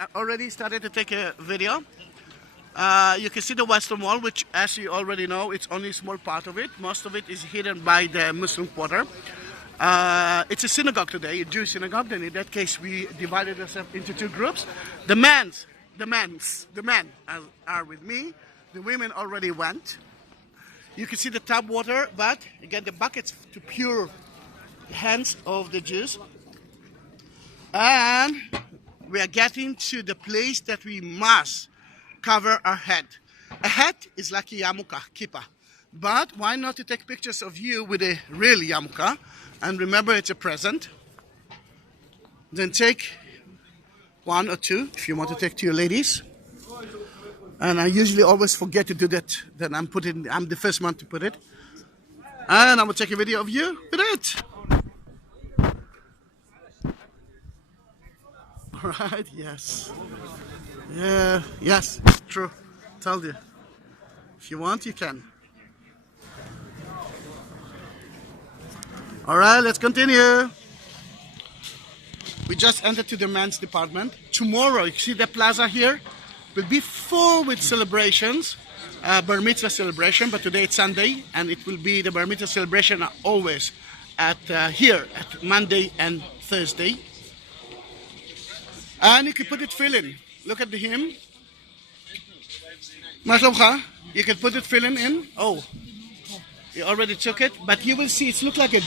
I already started to take a video. You can see the Western Wall, which, as you already know, it's only a small part of it. Most of it is hidden by the Muslim quarter. It's a synagogue today, a Jewish synagogue. Then in that case, we divided ourselves into two groups. The men are with me. The women already went. You can see the tap water, but again, the buckets to pure hands of the Jews. And we are getting to the place that we must cover our head. A hat is like a yarmulke, kippah. But why not to take pictures of you with a real yarmulke? And remember, it's a present. Then take one or two if you want to take to your ladies. And I usually always forget to do that. Then I'm the first one to put it. And I will take a video of you with it. All right, yes. Yeah, yes, true. Told you. If you want, you can. All right, let's continue. We just entered to the men's department. Tomorrow, you see the plaza here? Will be full with celebrations, bar mitzvah celebration, but today it's Sunday, and it will be the bar mitzvah celebration always at here at Monday and Thursday. And you can put it fill-in. Look at the hymn. You can put it fill-in in. Oh, you already took it, but you will see it looks like a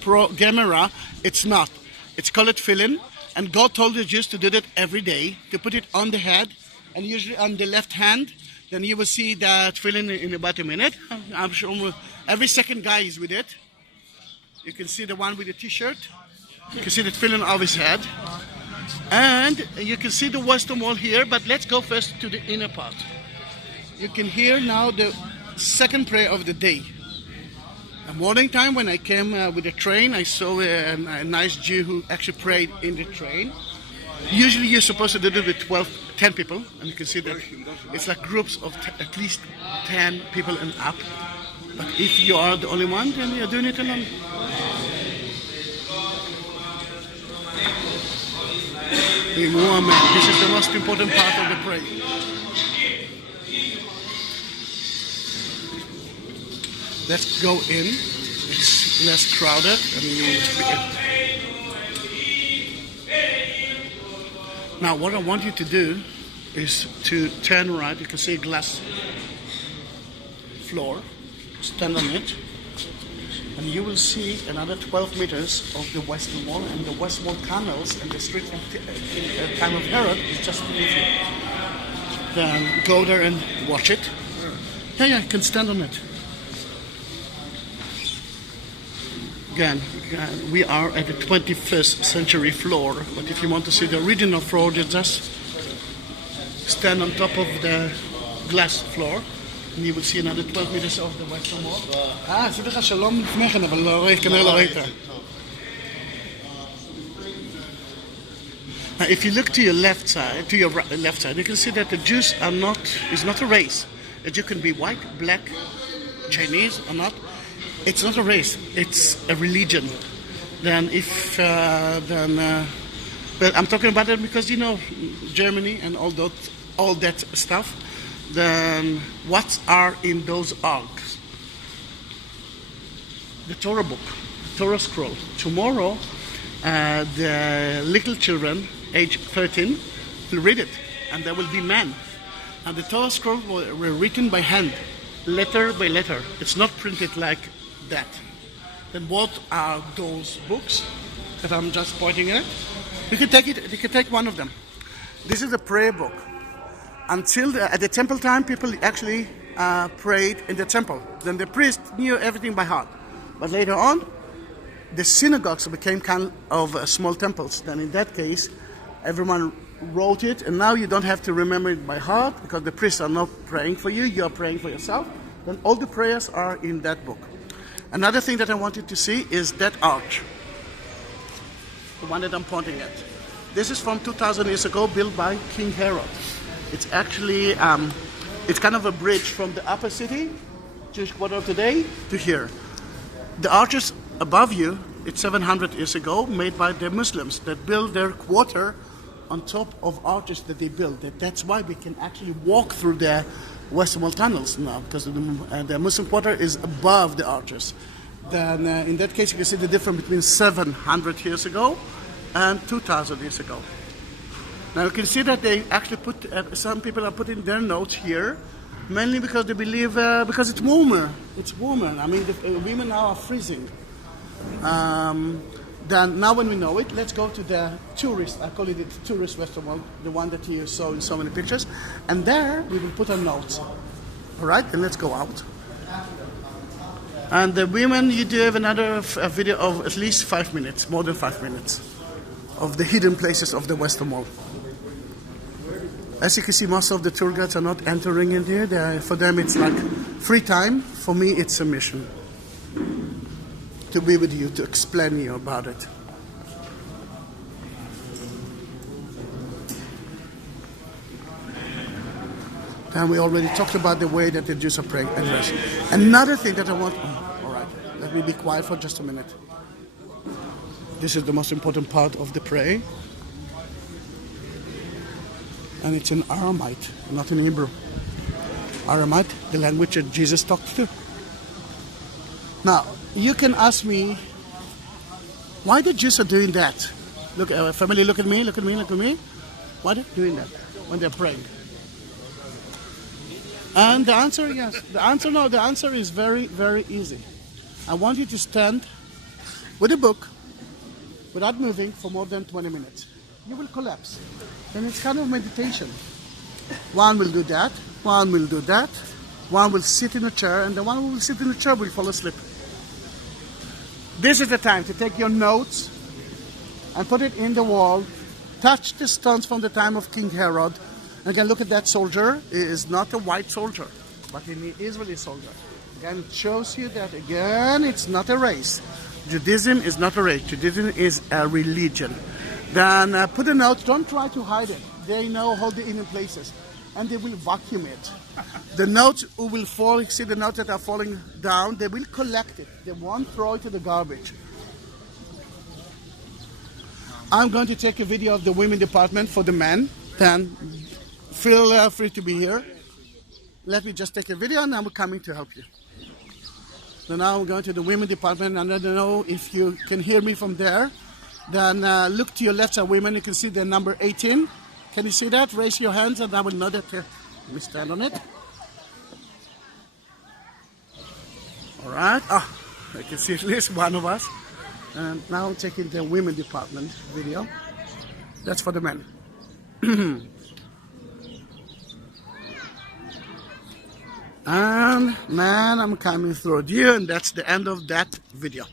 Pro Gamera. It's not. It's called fill-in. And God told the Jews to do that every day, to put it on the head, and usually on the left hand. Then you will see that fill-in in about a minute. I'm sure every second guy is with it. You can see the one with the t-shirt. You can see that fill-in of his head. And you can see the Western Wall here, but let's go first to the inner part. You can hear now the second prayer of the day. A morning time when I came with the train, I saw a nice Jew who actually prayed in the train. Usually you're supposed to do it with 10 people, and you can see that it's like groups of at least 10 people and up. But if you are the only one, then you're doing it alone. This is the most important part of the prayer. Let's go in. It's less crowded, and you will be. Now, what I want you to do is to turn right. You can see a glass floor. Stand on it. And you will see another 12 meters of the Western Wall, and the Western Wall canals and the street in the time of Herod is just beneath you. Then go there and watch it. Yeah, you can stand on it. Again, we are at the 21st century floor, but if you want to see the original floor, you just stand on top of the glass floor. And you will see another 12 meters of the Western Wall. עשיתי לך שלום לפני כן, אבל כנראה לא ראית. Now, if you look to your left side, you can see that the Jews it's not a race. A Jew can be white, black, Chinese or not. It's not a race. It's a religion. But I'm talking about it because, you know, Germany and all that stuff. Then what are in those arcs? The Torah book, Torah scroll. Tomorrow, the little children, age 13, will read it, and there will be men. And the Torah scroll were written by hand, letter by letter. It's not printed like that. Then what are those books that I'm just pointing at? You can take one of them. This is a prayer book. At the temple time, people actually prayed in the temple. Then the priest knew everything by heart. But later on, the synagogues became kind of small temples. Then in that case, everyone wrote it, and now you don't have to remember it by heart because the priests are not praying for you, you are praying for yourself. Then all the prayers are in that book. Another thing that I wanted to see is that arch, the one that I'm pointing at. This is from 2,000 years ago, built by King Herod. It's actually, it's kind of a bridge from the upper city, Jewish quarter of today, to here. The arches above you, it's 700 years ago, made by the Muslims that built their quarter on top of arches that they built. That's why we can actually walk through the Western Wall tunnels now, because the Muslim quarter is above the arches. Then in that case, you can see the difference between 700 years ago and 2,000 years ago. Now you can see that they actually put, some people are putting their notes here, mainly because they believe, because it's warmer. It's warmer. I mean, the women now are freezing. Then now when we know it, let's go to the tourist, I call it the tourist Western Wall, the one that you saw in so many pictures. And there we will put our notes. All right, and let's go out. And the women, you do have another video of at least 5 minutes, more than 5 minutes, of the hidden places of the Western Wall. As you can see, most of the tour guides are not entering in here. For them, it's like free time. For me, it's a mission to be with you, to explain you about it. And we already talked about the way that the Jews are praying. Anyways, another thing that I want... Oh, all right, let me be quiet for just a minute. This is the most important part of the prayer. And it's in Aramite, not in Hebrew. Aramite, the language that Jesus talked to. Now, you can ask me, why the Jews are doing that? Look, family, look at me, look at me, look at me. Why are they doing that when they're praying? And the answer, yes. The answer is very, very easy. I want you to stand with a book, without moving, for more than 20 minutes. You will collapse. And it's kind of meditation. One will do that, one will do that, one will sit in a chair, and the one who will sit in the chair will fall asleep. This is the time to take your notes and put it in the wall. Touch the stones from the time of King Herod. Again, look at that soldier. He is not a white soldier, but an Israeli soldier. Again, it shows you that, again, it's not a race. Judaism is not a race. Judaism is a religion. Then put a note. Don't try to hide it. They know all the hidden places, and they will vacuum it. The notes who will fall, see the notes that are falling down, they will collect it. They won't throw it to the garbage. I'm going to take a video of the women department for the men. Then feel free to be here. Let me just take a video and I'm coming to help you. So now I'm going to the women department, and I don't know if you can hear me from there. Then look to your left side, women. You can see the number 18. Can you see that? Raise your hands and I will know that. Let me stand on it. All right. I can see at least one of us. And now I'm taking the women department video. That's for the men. And man, I'm coming through you, and that's the end of that video.